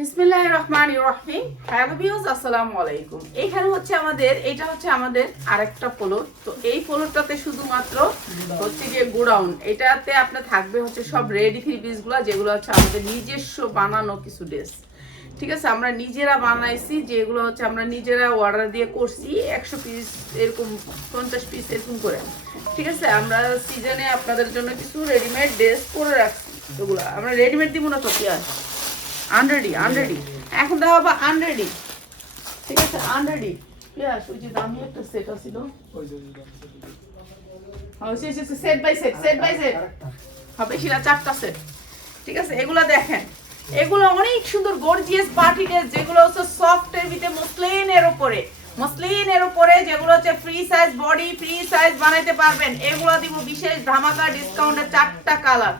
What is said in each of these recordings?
বিসমিল্লাহ রহমান রহিম hello views আসসালামু আলাইকুম। এখানে হচ্ছে আমাদের, এটা হচ্ছে আমাদের আরেকটা পোলো তো এই পোলোটাতে শুধুমাত্র হচ্ছে গিয়ে গোডাউন। এটাতে আপনার থাকবে হচ্ছে সব রেডি থ্রি পিসগুলো, যেগুলো হচ্ছে আমাদের নিজস্ব বানানো কিছু ড্রেস ঠিক আছে, আমরা নিজেরা বানাইছি, যেগুলো হচ্ছে আমরা নিজেরা অর্ডার দিয়ে করছি, একশো পিস এরকম, পঞ্চাশ পিস এরকম করে। ঠিক আছে, আমরা সিজনে আপনাদের জন্য কিছু রেডিমেড ড্রেস করে রাখছি। এগুলো আমরা রেডিমেড দিব না তো কি আর? আনরেডি আনরেডি এখন দেখা হবে ঠিক আছে আনরেডি ইয়াস ওই যে দামি একটা সেট আছিল set by set set by set হবে চারটা সেট ঠিক আছে, এগুলো দেখেন। এগুলো অনেক সুন্দর গর্জিয়াস যেগুলো হচ্ছে উপরে। উপরে যেগুলো হচ্ছে free size body free size পারবেন। এগুলো দিব বিশেষ ধামাকা ডিসকাউন্টে চারটা কালার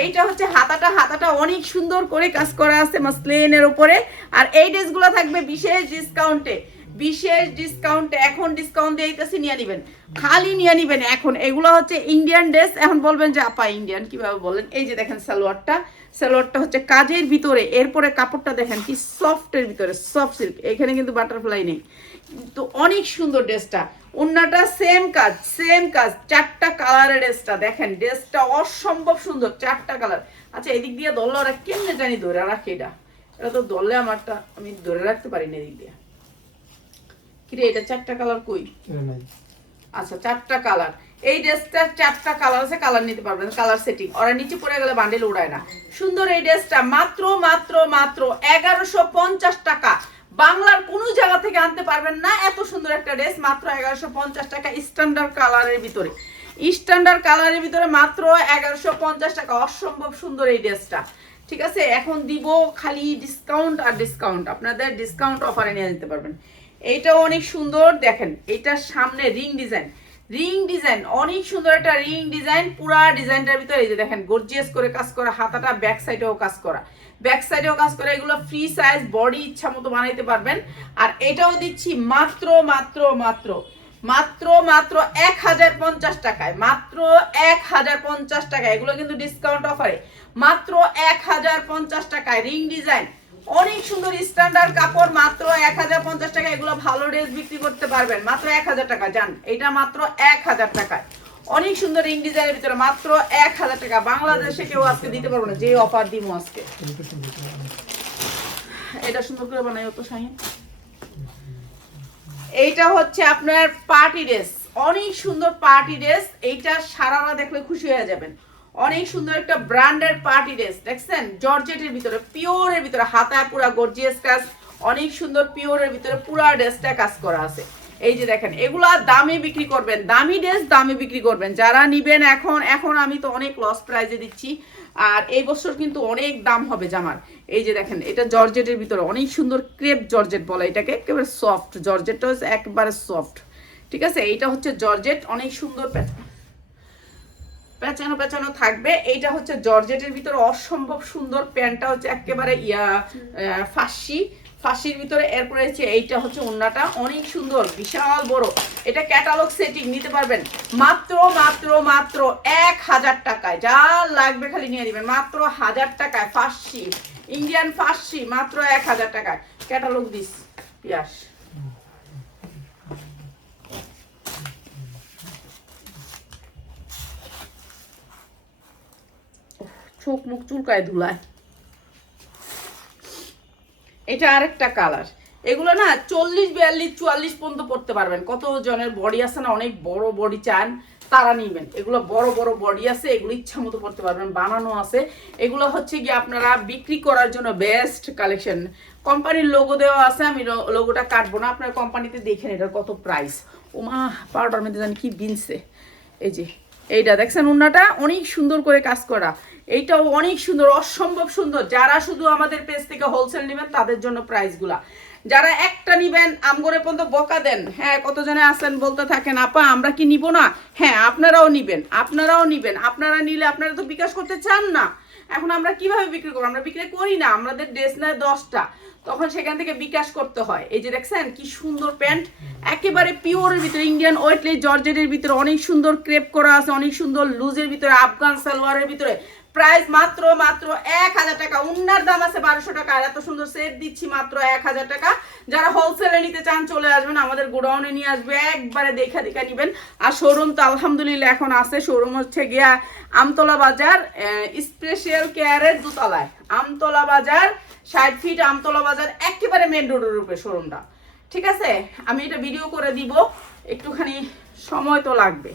এইটা হচ্ছে হাতাটা হাতাটা অনেক সুন্দর করে কাজ করা আছে মাসলিনের উপরে। আর এই ড্রেসগুলো থাকবে বিশেষ ডিসকাউন্টে বিশেষ ডিসকাউন্টে এখন ডিসকাউন্ট দিয়ে দিতেছি, নিয়ে নিবেন। খালি নিয়ে নিবেন এখন। এগুলো হচ্ছে ইন্ডিয়ান ড্রেস এখন বলবেন যে, আপা ইন্ডিয়ান কীভাবে বলেন? এই যে দেখেন সালোয়ারটা। সালোয়ারটা হচ্ছে কাজের ভিতরে, এরপরে কাপড়টা দেখেন কি সফটের ভিতরে সফট সিল্ক এখানে কিন্তু বাটারফ্লাই নেই। তো অনেক সুন্দর ড্রেসটা অন্যটা সেম কাজ সেম কাজ। চারটা কালারের ড্রেসটা দেখেন। ড্রেসটা অসম্ভব সুন্দর, চারটা কালার আচ্ছা এদিক দিয়ে ধরলে ওরা কেমনে জানি ধরে রাখে এটা? এটা তো ধরলে আমারটা, আমি ধরে রাখতে পারি না এদিক দিয়ে। কিরে এটা চারটা কালার কই? আচ্ছা চারটা কালার এই চারটা কালার আছে কালার নিতে পারবেন কালার সেটিং ওরা নিচে পড়ে গেলে বান্ডেল উড়ায় না। সুন্দর এই ড্রেসটা মাত্র মাত্র মাত্র এগারোশো পঞ্চাশ টাকা। বাংলার কোনো জায়গা থেকে আনতে পারবেন না এত সুন্দর একটা ড্রেস মাত্র এগারোশো পঞ্চাশ টাকা স্ট্যান্ডার্ড কালারের ভিতরে। স্ট্যান্ডার্ড কালারের ভিতরে মাত্র এগারোশো পঞ্চাশ টাকা অসম্ভব সুন্দর এই ড্রেসটা। ঠিক আছে? এখন দিব খালি ডিসকাউন্ট আর ডিসকাউন্ট আপনাদের ডিসকাউন্ট অফারে নিয়ে নিতে পারবেন। এইটাও অনেক সুন্দর, দেখেন, এইটার সামনে রিং ডিজাইন। রিং ডিজাইন, অনেক সুন্দর একটা রিং ডিজাইন, পুরা ডিজাইনটার ভিতরে এই যে দেখেন গর্জিয়াস করে কাজ করা, হাতাটা ব্যাক সাইডেও কাজ করা। ব্যাক সাইডেও কাজ করা, এগুলো ফ্রি সাইজ বডি ইচ্ছা মতো বানাইতে পারবেন। আর এটাও দিচ্ছি মাত্র মাত্র মাত্র মাত্র মাত্র এক হাজার পঞ্চাশ টাকায়, মাত্র এক হাজার পঞ্চাশ টাকা এগুলো কিন্তু ডিসকাউন্ট অফারে মাত্র এক হাজার পঞ্চাশ টাকায় রিং ডিজাইন। অনেক সুন্দর স্ট্যান্ডার্ড কাপড়, মাত্র এক হাজার পঞ্চাশ টাকা। এগুলো ভালো ড্রেস বিক্রি করতে পারবেন। মাত্র এক হাজার টাকা যান এটা মাত্র এক হাজার টাকায়। অনেক সুন্দর রিং ডিজাইনের ভিতরে মাত্র এক হাজার টাকা। বাংলাদেশে কেউ আজকে দিতে পারব না। যে অফার দিব আজকে। এটা সুন্দর করে বানাই তো শাহিন। এইটা হচ্ছে আপনার পার্টি ড্রেস অনেক সুন্দর পার্টি ড্রেস এইটা সারারা দেখলে খুশি হয়ে যাবেন। অনেক সুন্দর একটা ব্র্যান্ডেড পার্টি ড্রেস, দেখছেন? জর্জেটের ভিতরে, পিওরের ভিতরে, হাতায় পুরা গর্জিয়াস কাজ, অনেক সুন্দর পিওরের ভিতরে পুরা ড্রেসটা কাজ করা আছে। এই যে দেখেন, এগুলা দামে বিক্রি করবেন, দামি ড্রেস দামে বিক্রি করবেন। যারা নিবেন এখন এখন আমি তো অনেক লস প্রাইজে দিচ্ছি, আর এই বছর কিন্তু অনেক দাম হবে জামার। এই যে দেখেন, এটা জর্জেটের ভিতরে, অনেক সুন্দর ক্রেপ জর্জেট বলে এটাকে, একেবারে সফট জর্জেটটা একবারে সফট ঠিক আছে? এইটা হচ্ছে জর্জেট, অনেক সুন্দর প্যাটার্ন পেঁচানো পেঁচানো থাকবে। এইটা হচ্ছে জর্জেটের ভিতরে অসম্ভব সুন্দর প্যান্টটা হচ্ছে একেবারে ইয়া ফাঁসি। ফাঁসির ভিতরে এরপরে হচ্ছে এইটা হচ্ছে ওন্নাটা। অনেক সুন্দর বিশাল বড়। এটা ক্যাটালগ সেটিং নিতে পারবেন। মাত্র মাত্র মাত্র এক হাজার টাকায়। যা লাগবে খালি নিয়ে নেবেন। মাত্র হাজার টাকায় ফাঁসি। ইন্ডিয়ান ফাঁসি মাত্র এক হাজার টাকায়। ক্যাটালগ দিস পিয়াস। চোখ মুখ চুলকায় ধুলায়। এটা আরেকটা কালার এগুলো না চল্লিশ, বিয়াল্লিশ, চুয়াল্লিশ পর্যন্ত পড়তে পারবেন। কত জনের বডি আছে না, অনেক বড় বডি চান, তারা নিবেন। এগুলো বড় বড় বডি আছে, এগুলো ইচ্ছা মতো পড়তে পারবেন। বানানো আছে। এগুলো হচ্ছে কি আপনারা বিক্রি করার জন্য বেস্ট কালেকশন কোম্পানির লোগো দেওয়া আছে, আমি লোগোটা কাটবো না। আপনার কোম্পানিতে দেখেন এটার কত প্রাইস ওমা পাউডার মধ্যে জানি কি বিনছে। এই যে, এইটা দেখছেন উন্নাটা? অনেক সুন্দর করে কাজ করা। এইটাও অনেক সুন্দর, অসম্ভব সুন্দর। যারা শুধু আমাদের পেজ থেকে হোলসেল নেবেন, তাদের জন্য প্রাইসগুলা যারা একটা নিবেন, আমগরে পর্যন্ত বকা দেন হ্যাঁ কতজনে আসেন বলতে থাকেন, আপা, আমরা কি নিব না? হ্যাঁ আপনারাও নিবেন আপনারাও নিবেন। আপনারা নিলে আপনারা তো বিকাশ করতে চান না। এখন আমরা কীভাবে বিক্রি করব? আমরা বিক্রি করি না, আমাদের ড্রেস নেয় দশটা। তখন সেখান থেকে বিকাশ করতে হয়। এই যে দেখছেন, কি সুন্দর প্যান্ট। একেবারে পিওরের ভিতরে, ইন্ডিয়ান ওয়েটলেস জর্জেটের ভিতরে অনেক সুন্দর ক্রেপ করা আছে, অনেক সুন্দর লুজের ভিতরে, আফগান সালোয়ারের ভিতরে। প্রাইস মাত্র মাত্র এক হাজার টাকা। উন্নার দাম আছে বারোশো টাকা, আর এত সুন্দর সেট দিচ্ছি মাত্র এক হাজার টাকা। যারা হোলসেলে নিতে চান, চলে আসবেন, আমাদের গোডাউনে নিয়ে আসবে। একবারে দেখা দেখা নিবেন। আর শোরুম তো আলহামদুলিল্লাহ এখন আছে। শোরুম হচ্ছে গিয়া আমতলা বাজার স্পেশাল কেয়ারের দোতলায়। আমতলা বাজার, ষাট ফিট আমতলা বাজার, একেবারে মেন রোডের উপরে শোরুমটা ঠিক আছে? আমি এটা ভিডিও করে দিব। একটুখানি সময় তো লাগবে।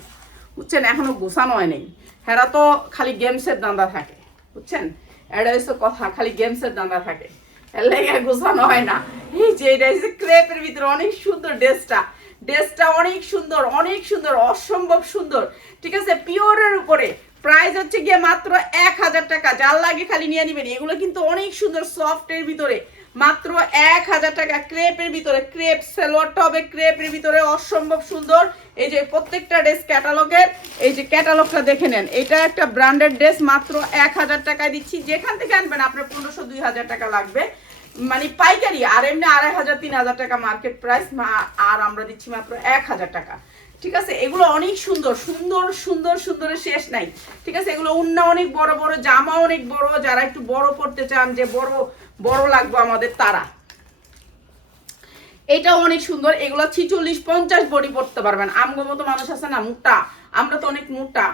বুঝছেন? এখনও গোছানো হয় নেই। হেরা তো খালি গেমসের দান্দা থাকে, বুঝছেন? এটা হচ্ছে কথা, খালি গেমসের দান্দা থাকে। লেগে গোছানো হয় না। এই যে, এটা হচ্ছে ক্রেপের ভিতরে অনেক সুন্দর ড্রেসটা। ড্রেসটা অনেক সুন্দর অনেক সুন্দর, অসম্ভব সুন্দর। ঠিক আছে, পিওরের উপরে। প্রাইস হচ্ছে গিয়ে মাত্র এক হাজার টাকা। যার লাগে খালি নিয়ে নিবেন। এগুলো কিন্তু অনেক সুন্দর, সফটের ভিতরে। মাত্র এক হাজার টাকা ক্রেপের ভিতরে, ক্রেপ সেলোয়ারটা হবে ক্রেপের ভিতরে অসম্ভব সুন্দর। এই যে প্রত্যেকটা ড্রেস ক্যাটালগের, এই যে ক্যাটালগটা দেখে নেন। এটা একটা ব্র্যান্ডেড ড্রেস, মাত্র এক হাজার টাকায় দিচ্ছি। যেখান থেকে আনবেন, আপনার পনেরোশো, দুই হাজার টাকা লাগবে। মানে পাইকারি, আর এমনি আড়াই হাজার, তিন হাজার টাকা মার্কেট প্রাইস আর আমরা দিচ্ছি মাত্র এক হাজার টাকা। ঠিক আছে? এগুলো অনেক সুন্দর সুন্দর সুন্দর, সুন্দরের শেষ নাই। ঠিক আছে? এগুলো উন্না অনেক বড় বড়, জামা অনেক বড়। যারা একটু বড় পড়তে চান, যে বড় বড় লাগবে আমাদের তারা। এটা অনেক সুন্দর। এগুলো ছিচল্লিশ, পঞ্চাশ বডি পড়তে পারবেন। আমগো মতো মানুষ আছে না, মোটা। আমরা তো অনেক মোটা।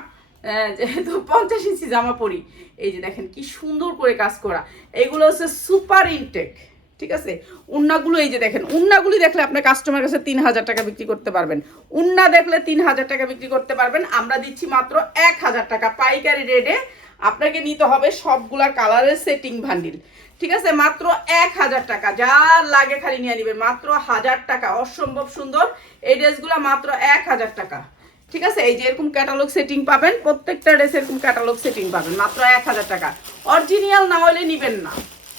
যেহেতু পঞ্চাশ ইঞ্চি জামা পরি। এই যে দেখেন, কি সুন্দর করে কাজ করা। এগুলো হচ্ছে সুপার ইনটেক, ঠিক আছে? উন্নাগুলো, এই যে দেখেন, উন্নাগুলি দেখলে আপনার কাস্টমার কাছে তিন হাজার টাকা বিক্রি করতে পারবেন। উন্না দেখলে তিন হাজার টাকা বিক্রি করতে পারবেন। আমরা দিচ্ছি মাত্র এক হাজার টাকা পাইকারি রেটে আপনাকে নিতে হবে সবগুলা কালারের সেটিং ভান্ডিল। ঠিক আছে? মাত্র এক হাজার টাকা। যা লাগে খালি নিয়ে নেবেন। মাত্র হাজার টাকা। অসম্ভব সুন্দর। এই ড্রেসগুলো মাত্র এক হাজার টাকা। ঠিক আছে? এই যে এরকম ক্যাটালগ সেটিং পাবেন প্রত্যেকটা ড্রেস এরকম ক্যাটালগ সেটিং পাবেন। মাত্র এক হাজার টাকা। অরিজিনাল না হলে নিবেন না।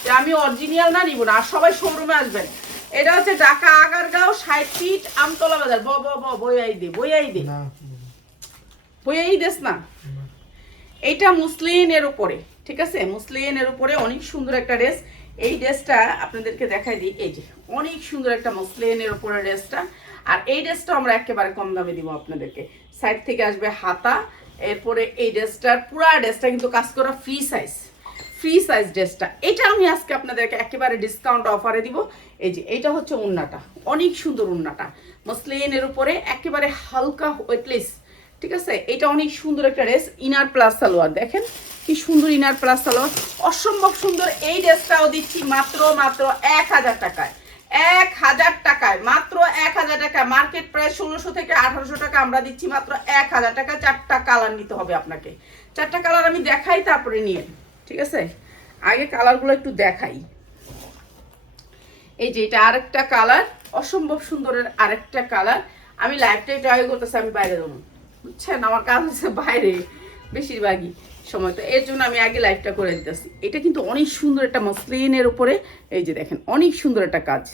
যে আমি অরিজিনাল না নিব না। আর সবাই শোরুমে আসবেন। এটা হচ্ছে ঢাকা আগারগাঁও ষাট ফিট আমতলা বাজার। ব ব ব বইয়াই দে বইয়াই দে। বইয়াই দেস না। এইটা মুসলিনের উপরে, ঠিক আছে? মুসলিনের উপরে অনেক সুন্দর একটা ড্রেস। এই ড্রেসটা আপনাদেরকে দেখাই দিই। এই যে, অনেক সুন্দর একটা মুসলিনের উপরে ড্রেসটা। আর এই ড্রেসটা আমরা একেবারে কম দামে দিব আপনাদেরকে। সাইড থেকে আসবে হাতা, এরপরে এই ড্রেসটার পুরা ড্রেসটা কিন্তু কাজ করা ফ্রি সাইজ। ফ্রি সাইজ ড্রেসটা। এটা আমি আজকে আপনাদেরকে একেবারে ডিসকাউন্ট অফারে দিব। এই যে, এইটা হচ্ছে উন্নাটা। অনেক সুন্দর উন্নাটা। মসলিনের উপরে একেবারে হালকা ওয়েটলেস ঠিক আছে? এটা অনেক সুন্দর একটা ড্রেস, ইনার প্লাস সালোয়ার। দেখেন কি সুন্দর ইনার প্লাস সালোয়ার। অসম্ভব সুন্দর এই ড্রেসটাও দিচ্ছি মাত্র মাত্র এক হাজার টাকায়। এক হাজার টাকায়, মাত্র এক হাজার টাকা মার্কেট প্রায় ষোলোশো থেকে আঠারোশো টাকা, আমরা দিচ্ছি মাত্র এক হাজার টাকা চারটা কালার নিতে হবে আপনাকে। চারটা কালার আমি দেখাই, তারপরে নিয়ে ঠিক আছে? আগে কালারগুলো একটু দেখাই। এই যে এটা আরেকটা কালার, অসম্ভব সুন্দরের আরেকটা কালার। আমি লাইফটাই ট্রাই করতেছি, আমি বাইরে দেবো বুঝছেন? আমার কাজ হচ্ছে বাইরে, বেশিরভাগই সময়। তো এর জন্য আমি আগে লাইভটা করে দিতেছি। এটা কিন্তু অনেক সুন্দর একটা মসলিনের উপরে, এই যে দেখেন, অনেক সুন্দর একটা কাজ।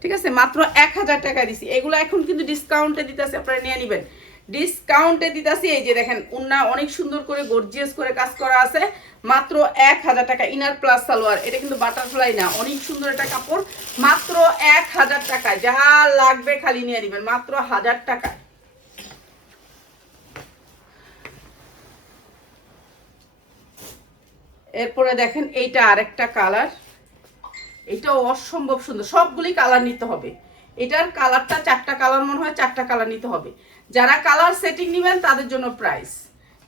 ঠিক আছে? মাত্র এক হাজার টাকা দিছি। এগুলো এখন কিন্তু ডিসকাউন্টে দিতেছে, আপনারা নিয়ে নেবেন। ডিসকাউন্টে দিতেছি, এই যে দেখেন, উন্না অনেক সুন্দর করে গর্জিয়াস করে কাজ করা আছে। মাত্র এক হাজার টাকা ইনার প্লাস সালোয়ার। এটা কিন্তু বাটারফ্লাই না, অনেক সুন্দর একটা কাপড়। মাত্র এক হাজার টাকায়, যা লাগবে খালি নিয়ে নেবেন। মাত্র হাজার টাকা এরপরে দেখেন এইটা আরেকটা কালার। এটাও অসম্ভব সুন্দর। সবগুলি কালার নিতে হবে। এটার কালারটা চারটা কালার মনে হয়, চারটা কালার নিতে হবে। যারা কালার সেটিং নেবেন, তাদের জন্য প্রাইস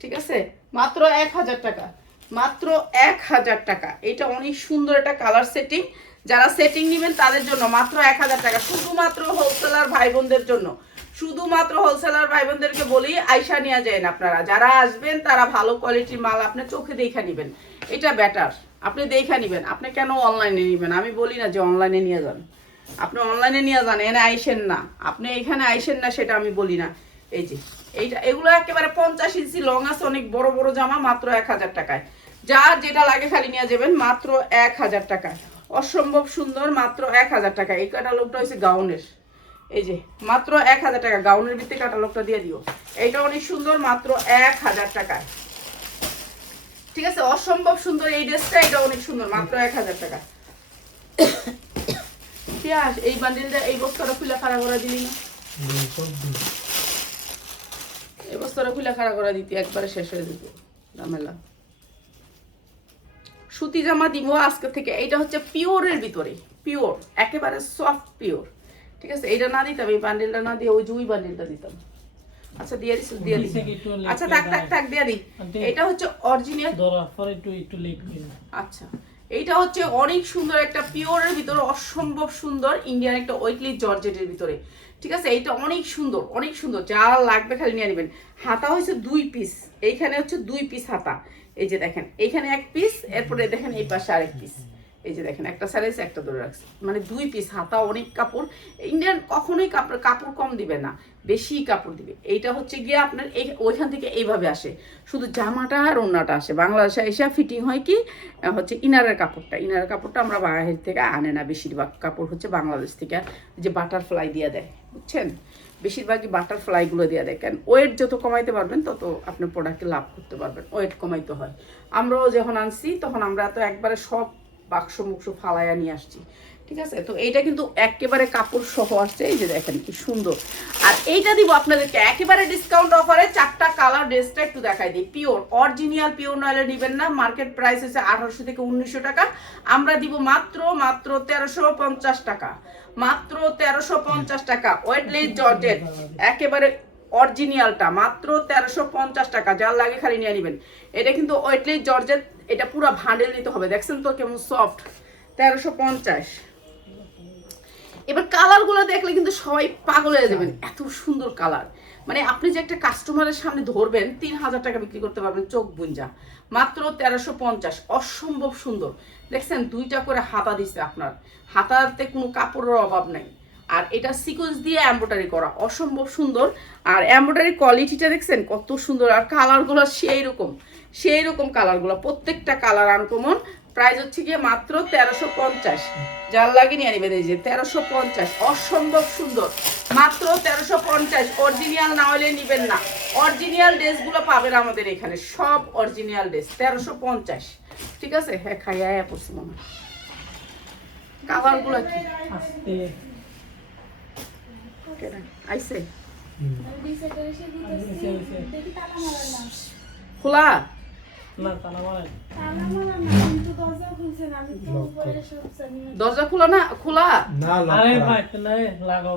ঠিক আছে? মাত্র এক হাজার টাকা। মাত্র এক হাজার টাকা। এটা অনেক সুন্দর একটা কালার সেটিং। যারা সেটিং নেবেন, তাদের জন্য মাত্র এক হাজার টাকা। শুধুমাত্র হোলসেলার ভাই বোনদের জন্য। শুধুমাত্র হোলসেলার ভাই বোনদেরকে বলি, আইসা নিয়ে যাবেন আপনারা। যারা আসবেন, তারা ভালো কোয়ালিটির মাল আপনার চোখে দেখা নেবেন। এটা বেটার আপনি দেখা নেবেন। আপনি কেন অনলাইনে নেবেন? আমি বলি না যে অনলাইনে নিয়ে যান। আপনি অনলাইনে নিয়ে যান, এনে আইসেন না। আপনি এখানে আইসেন না, সেটা আমি বলি না। এই যে, এইটা, এগুলো একেবারে পঞ্চাশ ইঞ্চি লং আছে, অনেক বড় বড় জামা, মাত্র এক হাজার টাকায়। যার যেটা লাগে খালি নিয়ে যাবেন, মাত্র এক হাজার টাকায়। অসম্ভব সুন্দর, মাত্র এক হাজার টাকা এই ক্যাটালগটা হচ্ছে গাউনের। এই যে, মাত্র এক হাজার টাকা। গাউনের ভিত্তি ক্যাটালগটা দিয়ে দিও। এইটা অনেক সুন্দর, মাত্র এক হাজার টাকায়। ঠিক আছে, অসম্ভব সুন্দর এই ড্রেসটা, এটা অনেক সুন্দর, মাত্র এক হাজার টাকা। পিয়াস এই বান্ডিলটা এই বস্তাটা খুলে খাড়া করে দিলি না? এই বস্তাটা খুলে খাড়া করে দিতি, একবারে শেষ হয়ে যেত, ঝামেলা। সুতি জামা দিব আজকে থেকে, এইটা হচ্ছে পিওরের ভিতরে, পিওর, একেবারে সফট পিওর। ঠিক আছে, এইটা না দিতাম, এই বান্ডিলটা না দিয়ে ওই জুই বান্ডিলটা দিতাম। আচ্ছা দিয়ে দিস দিয়ে লেগ আচ্ছা থাক থাক থাক দিয়ে আন্টি। এটা হচ্ছে অরিজিনাল পরে একটু একটু লেট আচ্ছা এইটা হচ্ছে অনেক সুন্দর একটা পিওরের ভিতরে অসম্ভব সুন্দর ইন্ডিয়ান একটা ওয়েটলি জর্জেটের ভিতরে। ঠিক আছে এইটা অনেক সুন্দর অনেক সুন্দর। যা লাগবে খালি নিয়ে নেবেন। হাতা হচ্ছে দুই পিস এইখানে হচ্ছে দুই পিস হাতা। এই যে দেখেন এইখানে এক পিস এরপরে দেখেন এই পাশে আরেক পিস এই যে দেখেন, একটা সাইজ একটা ধরে রাখছে। মানে দুই পিস হাতা, অনেক কাপড়। ইন্ডিয়ান কখনোই কাপড় কাপড় কম দিবে না, বেশি কাপড় দিবে। এইটা হচ্ছে গিয়ে আপনার এই, ওইখান থেকে এইভাবে আসে। শুধু জামাটা আর ওড়নাটা আসে। বাংলাদেশে এসে ফিটিং হয় কি হচ্ছে ইনারের কাপড়টা। ইনারের কাপড়টা আমরা বাহির থেকে আনে না। বেশিরভাগ কাপড় হচ্ছে বাংলাদেশ থেকে যে বাটারফ্লাই দিয়ে দেয়, বুঝছেন? বেশিরভাগই বাটারফ্লাইগুলো দিয়ে দেয়। কেন ওয়েট যত কমাইতে পারবেন, তত আপনি প্রোডাক্টে লাভ করতে পারবেন। ওয়েট কমাইতে হয়। আমরাও যখন আনছি, তখন আমরা তো একবারে সব বাক্স মুক্স ফালাইয়া নিয়ে আসছি। ঠিক আছে? তো এইটা কিন্তু একেবারে কাপড় সহ আসছে। এই যে দেখেন কি সুন্দর। আর এইটা দিব আপনাদেরকে একেবারে ডিসকাউন্ট অফারে চারটা কালার ড্রেসটা একটু দেখাই দিই। পিওর অরিজিনাল পিওর নয়লে নেবেন না। মার্কেট প্রাইস হচ্ছে আঠারোশো থেকে উনিশশো টাকা। আমরা দিব মাত্র মাত্র তেরোশো পঞ্চাশ টাকা। মাত্র তেরোশো পঞ্চাশ টাকা। Weightless georgette. একেবারে অরিজিনালটা মাত্র তেরোশো পঞ্চাশ টাকা যার লাগে খালি নিয়ে নেবেন। এটা কিন্তু ওয়েটলেস জর্জেট এটা পুরো ভান্ডেল নিতে হবে। দেখছেন তো কেমন সফট তেরোশো পঞ্চাশ। এবার কালারগুলো দেখলে কিন্তু সবাই পাগল হয়ে যাবেন এত সুন্দর কালার। মানে আপনি যে একটা কাস্টমারের সামনে ধরবেন তিন হাজার টাকা বিক্রি করতে পারবেন চোখ বুঞ্জা। মাত্র তেরোশো পঞ্চাশ অসম্ভব সুন্দর। দেখছেন দুইটা করে হাতা দিছে আপনার। হাতাতে কোনো কাপড়ের অভাব নাই। আর এটা সিকোয়েন্স দিয়ে এম্ব্রয়ডারি করা। অসম্ভব সুন্দর। আর এম্ব্রয়ডারি কোয়ালিটিটা দেখছেন? কত সুন্দর। আর কালারগুলো সেই রকম সেই রকম কালারগুলো প্রত্যেকটা কালার আনকমন প্রাইস হচ্ছে গিয়ে মাত্র তেরোশো পঞ্চাশ। যার লাগে নিয়ে নেবেন এই যে তেরোশো পঞ্চাশ। অসম্ভব সুন্দর। মাত্র তেরোশো পঞ্চাশ। অরিজিনাল না হলে নিবেন না। অরিজিনাল ড্রেসগুলো পাবেন আমাদের এখানে। সব অরিজিনাল ড্রেস তেরোশো পঞ্চাশ। ঠিক আছে? হ্যাঁ খাইয়া পড়ছি মনে কালারগুলো কি? কেনা? আইছে। খোলা। দরজা খোলা না খোলা। না আরে লক ভাই তো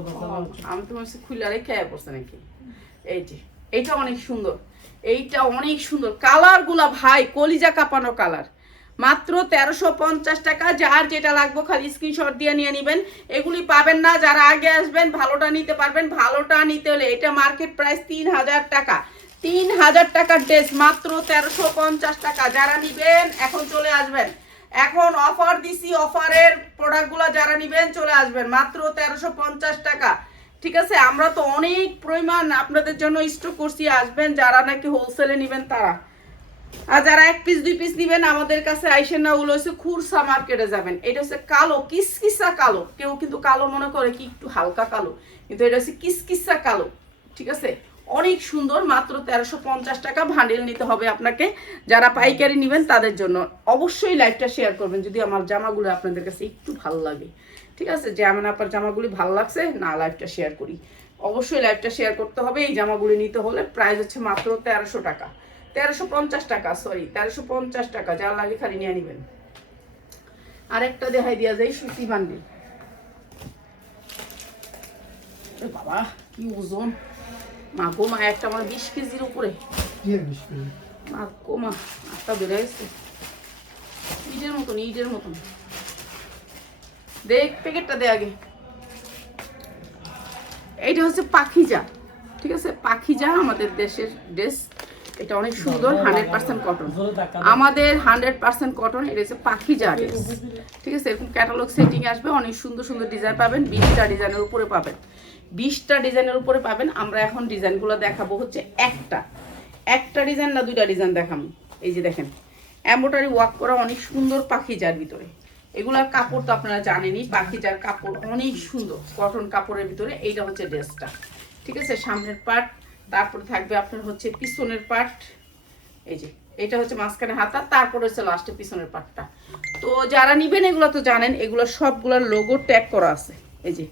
তো তালা আমি তোমার কাছে খুলে রেখে পড়ছে নাকি? এই যে এইটা অনেক সুন্দর। এইটা অনেক সুন্দর। কালারগুলা ভাই কলিজা কাঁপানো কালার। মাত্র তেরোশো পঞ্চাশ টাকা। যার যেটা লাগবে খালি স্ক্রিনশট দিয়ে নিয়ে নেবেন। এগুলি পাবেন না, যারা আগে আসবেন, ভালোটা নিতে পারবেন। ভালোটা নিতে হলে এটা মার্কেট প্রাইস তিন হাজার টাকা। তিন হাজার টাকার ড্রেস মাত্র তেরোশো পঞ্চাশ টাকা। যারা নিবেন, এখন চলে আসবেন। এখন অফার দিছি অফারের প্রোডাক্টগুলো যারা নিবেন, চলে আসবেন। মাত্র তেরোশো পঞ্চাশ টাকা। ঠিক আছে? আমরা তো অনেক পরিমাণ আপনাদের জন্য স্টক করছি, আসবেন। যারা নাকি হোলসেলে নিবেন, তারা। আর যারা এক পিস দুই পিস নিবেন, আমাদের কাছে আইসেন না, ওগুলো হচ্ছে খুরসা মার্কেটে যাবেন। এটা হচ্ছে কালো, কিসকিসা কালো। কেউ কিন্তু কালো মনে করে কি একটু হালকা কালো, কিন্তু এটা হচ্ছে কিসকিসা কালো, ঠিক আছে? অনেক সুন্দর, মাত্র তেরোশো পঞ্চাশ টাকা ভান্ডেল নিতে হবে আপনাকে। যারা পাইকারি নেবেন, তাদের জন্য অবশ্যই লাইভটা শেয়ার করবেন, যদি আমার জামাগুলো আপনাদের কাছে একটু ভালো লাগে। ঠিক আছে? যে আমার আপনার জামাগুলি ভালো লাগছে, না লাইভটা শেয়ার করি। অবশ্যই লাইভটা শেয়ার করতে হবে, এই জামাগুলি নিতে হলে প্রাইস হচ্ছে মাত্র তেরোশো টাকা। তেরোশো পঞ্চাশ টাকা সরি তেরোশো পঞ্চাশ টাকা। যা লাগে খালি নিয়ে নেবেন। আরেকটা দেখাই দিয়া যায় সুতি বান্ডিল বাবা কি ওজন। মা গো মা একটা আমার বিশ কেজির উপরে। মা গো মা আটটা বেড়ে গেছে। ইটের মতন ইটের মতন। দেখ প্যাকেটটা দে আগে। এইটা হচ্ছে পাখিজা ঠিক আছে? পাখিজা আমাদের দেশের ড্রেস এটা অনেক সুন্দর হান্ড্রেড পার্সেন্ট কটন আমাদের হান্ড্রেড পার্সেন্ট কটন এটা হচ্ছে পাখিজা ড্রেস ঠিক আছে এরকম ক্যাটালগ সেটিং আসবে অনেক সুন্দর সুন্দর ডিজাইন পাবেন বিশটা ডিজাইনের উপরে পাবেন। বিশটা ডিজাইনের উপরে পাবেন আমরা এখন ডিজাইনগুলো দেখাবো হচ্ছে একটা। একটা ডিজাইন না দুইটা ডিজাইন দেখাম এই যে দেখেন এম্বোটারি ওয়ার্ক করা অনেক সুন্দর পাখিজার ভিতরে। এগুলার কাপড় তো আপনারা জানেনই পাখিজার কাপড় অনেক সুন্দর কটন কাপড়ের ভিতরে এইটা হচ্ছে ড্রেসটা ঠিক আছে সামনের পার্ট তারপরে থাকবে আপনার হচ্ছে পিছনের পার্ট এই যে এটা হচ্ছে মাঝখানে হাতা তারপরে হচ্ছে লাস্টে পিছনের পার্টটা তো যারা নিবেন এগুলো তো জানেন এগুলো সবগুলোর লোগো ট্যাগ করা আছে। এই যে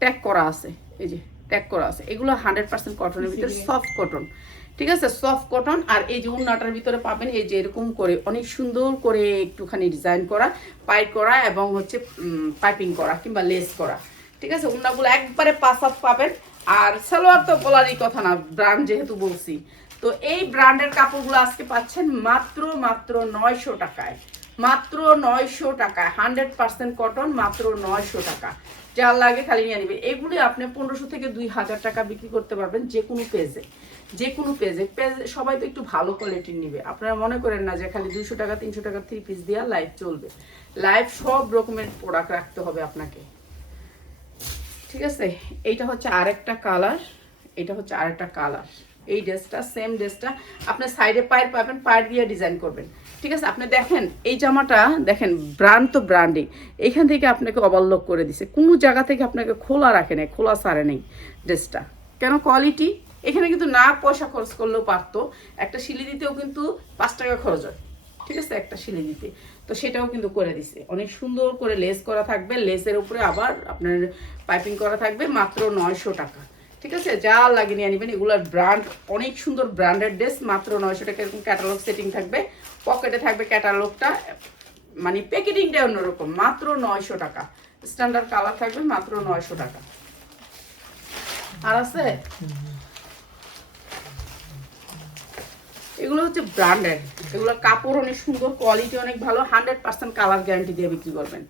ট্যাগ করা আছে। এই যে ট্যাগ করা আছে। এগুলো হান্ড্রেড পার্সেন্ট কটনের ভিতরে সফট কটন ঠিক আছে? সফট কটন আর এই যে উন্নাটার ভিতরে পাবেন এই যে এরকম করে অনেক সুন্দর করে একটুখানি ডিজাইন করা পাইপ করা এবং হচ্ছে পাইপিং করা কিংবা লেস করা। ঠিক আছে? উন্নাগুলো একবারে পাস আপ পাবেন। আর সালোয়ার তো বলারই কথা না ব্র্যান্ড যেহেতু বলছি। তো এই ব্র্যান্ডের কাপড়গুলো আজকে পাচ্ছেন মাত্র মাত্র নয়শো টাকায়। মাত্র নয়শো টাকায় হান্ড্রেড পার্সেন্ট কটন মাত্র নয়শো টাকা। যার লাগে খালি নিয়ে নেবেন এগুলি আপনি পনেরোশো থেকে দুই হাজার টাকা বিক্রি করতে পারবেন যে কোনো পেজে যে কোনো পেজে পেজ সবাই তো একটু ভালো কোয়ালিটির নিবে। আপনারা মনে করেন না যে খালি দুশো টাকা, তিনশো টাকা থ্রি পিস দিয়ে লাইভ চলবে। লাইভ সব রকমের প্রোডাক্ট রাখতে হবে আপনাকে। ঠিক আছে? এইটা হচ্ছে আরেকটা কালার এটা হচ্ছে আরেকটা কালার এই ড্রেসটা সেম ড্রেসটা আপনার সাইডে পায়ের পাবেন, পায়ের দিয়ে ডিজাইন করবেন। ঠিক আছে? আপনি দেখেন, এই জামাটা, দেখেন ব্র্যান্ড তো ব্র্যান্ডিং এখান থেকে আপনাকে অবাল্যক করে দিছে। কোনো জায়গা থেকে আপনাকে খোলা রাখে নাই, খোলা সারে নেই ড্রেসটা কেন? কোয়ালিটি এখানে কিন্তু না পয়সা খরচ করলেও পারতো। একটা শিলি দিতেও কিন্তু পাঁচ টাকা খরচ হয়। ঠিক আছে? একটা শিলি দিতে। তো সেটাও কিন্তু করে দিছে। অনেক সুন্দর করে লেস করা থাকবে, লেসের উপরে আবার আপনার পাইপিং করা থাকবে মাত্র নয়শো টাকা। ঠিক আছে? যা লাগিয়ে নিয়ে নেবেন, এগুলোর ব্র্যান্ড অনেক সুন্দর ব্র্যান্ডেড ড্রেস মাত্র নয়শো টাকা, এরকম ক্যাটালগ সেটিং থাকবে। পকেটে থাকবে ক্যাটালগটা মানে প্যাকেটিংটা অন্যরকম, মাত্র নয়শো টাকা। স্ট্যান্ডার্ড কালার থাকবে মাত্র নয়শো টাকা। আর আছে? এগুলো হচ্ছে ব্র্যান্ডেড এগুলোর কাপড় অনেক সুন্দর কোয়ালিটি অনেক ভালো হান্ড্রেড পার্সেন্ট কালার গ্যারান্টি দিয়ে বিক্রি করবেন।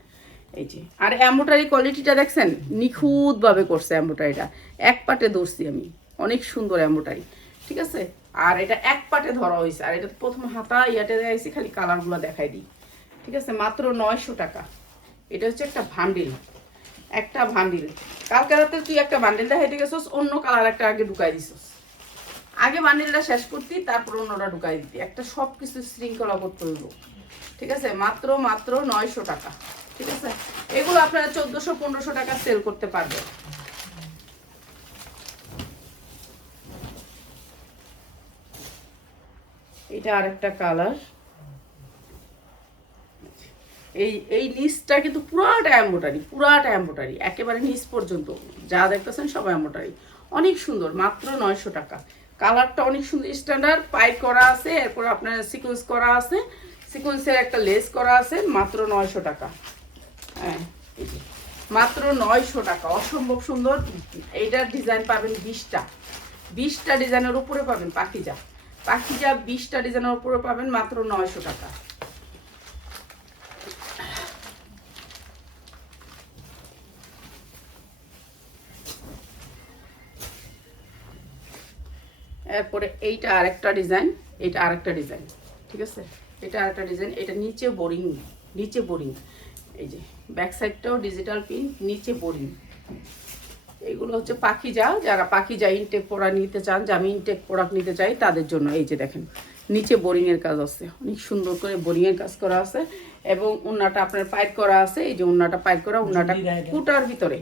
এই যে, আর অ্যাম্বোটারি কোয়ালিটিটা দেখছেন? নিখুঁতভাবে করছে অ্যাম্বোটারিটা এক পাটে ধরছি আমি। অনেক সুন্দর অ্যাম্বোটারি ঠিক আছে? আর এটা এক পাটে ধরা হয়েছে। আর এটা প্রথম হাতা ইয়াতে দেখাইছি খালি কালারগুলো দেখাই দিই। ঠিক আছে? মাত্র নয়শো টাকা। এটা হচ্ছে একটা ভান্ডিল একটা ভান্ডিল কালকে রাতে তুই একটা বান্ডিল দেখাইতে গেছিস, অন্য কালার একটা আগে ঢুকাই দিছিস। আগে বান্ডিলটা শেষ করতি, তারপর অন্যটা ঢুকাই দিতি। একটা সব কিছু শৃঙ্খলা করতে হইব। ঠিক আছে? মাত্র মাত্র নয়শো টাকা। ঠিক আছে? এগুলো আপনারা চোদ্দশো, পনেরোশো টাকা সেল করতে পারবেন। এটা আরেকটা কালার এই এই নিচটা কিন্তু পুরাটা এম্বোটারি পুরাটা এম্বোটারি একেবারে নিচ পর্যন্ত। যা দেখতেছেন সব এম্বোটারি অনেক সুন্দর, মাত্র নয়শো টাকা। কালারটা অনেক সুন্দর স্ট্যান্ডার্ড পাইপ করা আছে, এরপর আপনার সিকোয়েন্স করা আছে। সিকোয়েন্সের একটা লেস করা আছে, মাত্র নয়শো টাকা। হ্যাঁ মাত্র নয়শো টাকা, অসম্ভব সুন্দর। এইটার ডিজাইন পাবেন বিশটা। বিশটা ডিজাইনের উপরে পাবেন পাখিজা পাখিজা বিশটা ডিজাইনের উপরে পাবেন মাত্র নয়শো টাকা। এরপরে এইটা আরেকটা ডিজাইন এটা আরেকটা ডিজাইন, ঠিক আছে? এটা আরেকটা ডিজাইন, এটা নিচে বোরিং নিচে বোরিং, এই যে ব্যাক সাইডটাও ডিজিটাল পিন নিচে বোরিং। এগুলো হচ্ছে পাখি যা যারা পাখি যা ইনটেক প্রোডাক্ট নিতে চান, যে আমি ইনটেক প্রোডাক্ট নিতে চাই, তাদের জন্য, এই যে দেখেন নিচে বোরিংয়ের কাজ আছে। অনেক সুন্দর করে বোরিংয়ের কাজ করা আছে এবং উন্নাটা আপনার পাইপ করা আছে এই যে উন্নাটা পাইপ করা উন্নাটা কুটার ভিতরে।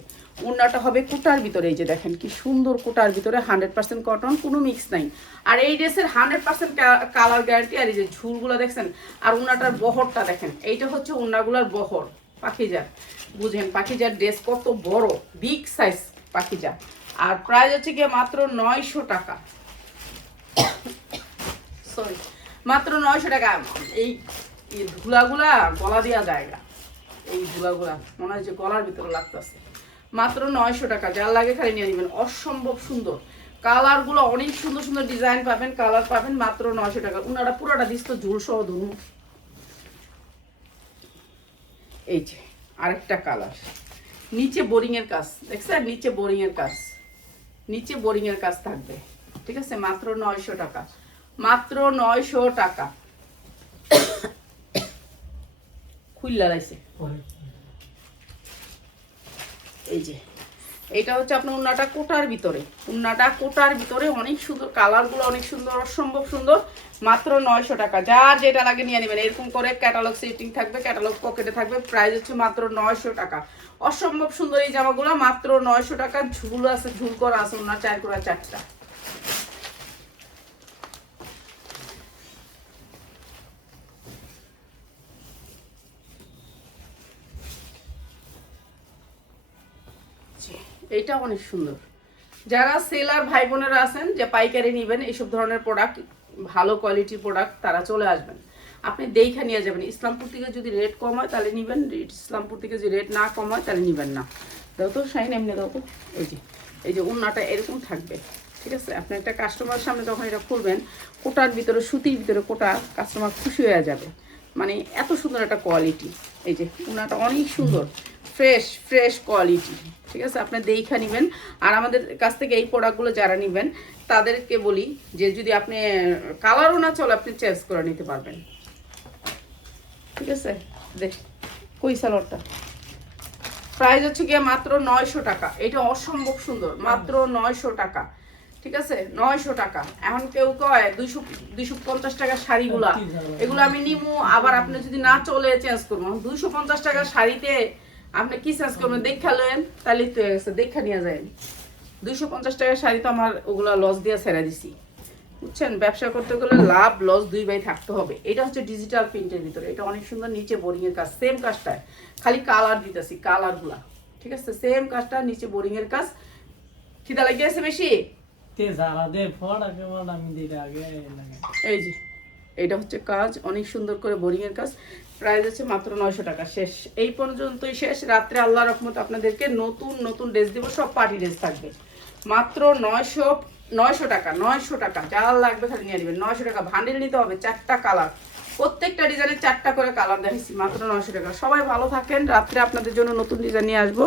উন্নাটা হবে কুটার ভিতরে এই যে দেখেন কি সুন্দর কুটার ভিতরে হান্ড্রেড পার্সেন্ট কটন কোনো মিক্স নাই। আর এই ড্রেসের হান্ড্রেড পার্সেন্ট কালার গ্যারান্টি আর এই যে ঝুলগুলো দেখছেন আর উন্নাটার বহরটা দেখেন এইটা হচ্ছে উন্নাগুলার বহর পাখিজার বুঝেন পাখিজার ড্রেস কত বড় বিগ সাইজ পাখিজা আর প্রাইস হচ্ছে গিয়ে মাত্র নয়শো টাকা। সরি, মাত্র নয়শো টাকা। এই ধুলাগুলা গলা দেওয়া জায়গা এই ধুলাগুলা, মনে হয় যে গলার ভিতরে লাগতেছে। মাত্র নয়শো টাকা, যার লাগে খালি নিয়ে নেবেন। অসম্ভব সুন্দর। কালারগুলো অনেক সুন্দর সুন্দর ডিজাইন পাবেন, কালার পাবেন, মাত্র নয়শো টাকা। উনারা পুরোটা দিস তো ঝুল সহ ধরুন এই যে, আরেকটা কালার। নিচে বোরিং এর কাজ, দেখছেন? নিচে বোরিং এর কাজ। নিচে বোরিং এর কাজ থাকবে। ঠিক আছে? মাত্র নয়শো টাকা। মাত্র নয়শো টাকা। খুললা লাইছে। এই যে এটা হচ্ছে আপনার উন্নাটা কোটার ভিতরে। উন্নাটা কোটার ভিতরে অনেক সুন্দর, কালারগুলো অনেক সুন্দর, অসম্ভব সুন্দর। মাত্র নয়শো টাকা। যার যেটা লাগে নিয়ে নেবেন। এরকম করে ক্যাটালগ সেটিং থাকবে ক্যাটালগ পকেটে থাকবে। প্রাইস হচ্ছে মাত্র নয়শো টাকা। অসম্ভব সুন্দর এই জামাগুলো, মাত্র নয়শো টাকা। ঝুল আছে, ঝুল করা আছে, উন্নার চার করা চারটা। জি, এইটা অনেক সুন্দর। যারা সেলার ভাই বোনেরা আছেন যে পাইকারি নেবেন এইসব ধরনের প্রোডাক্ট ভালো কোয়ালিটির প্রোডাক্ট তারা চলে আসবেন। আপনি দেখে নিয়ে যাবেন। ইসলামপুর থেকে যদি রেট কম হয় তাহলে নেবেন। ইসলামপুর থেকে যদি রেট না কম হয় তাহলে নেবেন না। দাও তো শাইন এমনি দাও তো। এই যে এই যে উন্নাটা এরকম থাকবে। ঠিক আছে? আপনি একটা কাস্টমার সামনে যখন এটা খুলবেন কোটার ভিতরে সুতির ভিতরে কোটা কাস্টমার খুশি হয়ে যাবে। মানে এত সুন্দর একটা কোয়ালিটি এই যে উনাটা অনেক সুন্দর। ফ্রেশ ফ্রেশ কোয়ালিটি ঠিক আছে? আপনি দেখা নেবেন। আর আমাদের কাছ থেকে এই প্রোডাক্টগুলো যারা নেবেন তাদেরকে বলি যে যদি আপনি কালারও না চলে আপনি চেঞ্জ করে নিতে পারবেন। ঠিক আছে? দেখ কই সালোয়ারটা প্রাইস হচ্ছে গিয়ে মাত্র নয়শো টাকা। এটা অসম্ভব সুন্দর। মাত্র নয়শো টাকা। ঠিক আছে? নয়শো টাকা। এখন কেউ কয় দুইশো দুইশো পঞ্চাশ টাকার শাড়িগুলা। এগুলো আমি নিমু। আবার আপনি যদি না চলে চেঞ্জ করব। দুইশো পঞ্চাশ টাকার শাড়িতে আপনি কি চেঞ্জ করবেন? দেখা লেন তাহলে তো গেছে দেখা নিয়ে যায় দুইশো পঞ্চাশ টাকার শাড়ি তো আমার ওগুলো লস দিয়ে ছেড়ে দিছি। বুঝছেন? ব্যবসা করতে গেলে লাভ লস দুই ভাই থাকতে হবে। এটা হচ্ছে ডিজিটাল প্রিন্টের ভিতরে। এটা অনেক সুন্দর নিচে বোরিং এর কাজ সেম কাজটায় খালি কালার দিতেছি কালারগুলা। ঠিক আছে? সেম কাজটা নিচে বোরিং এর কাজ। খিদা লেগে আছে বেশি? এই যে এটা হচ্ছে কাজ অনেক সুন্দর করে বোরিং এর কাজ। প্রাইস হচ্ছে মাত্র নয়শো টাকা। শেষ। এই পর্যন্তই শেষ। রাত্রে আল্লাহ রহমত আপনাদেরকে নতুন নতুন ড্রেস দিব, সব পার্টি ড্রেস থাকবে। মাত্র নয়শো নয়শো টাকা নয়শো টাকা। যা লাগবে খালি নিয়ে নেবেন। নয়শো টাকা ভান্ডেল নিতে হবে চারটা কালার। প্রত্যেকটা ডিজাইনের চারটা করে কালার দেখেছি মাত্র নয়শো টাকা। সবাই ভালো থাকেন। রাত্রে আপনাদের জন্য নতুন ডিজাইন নিয়ে আসব।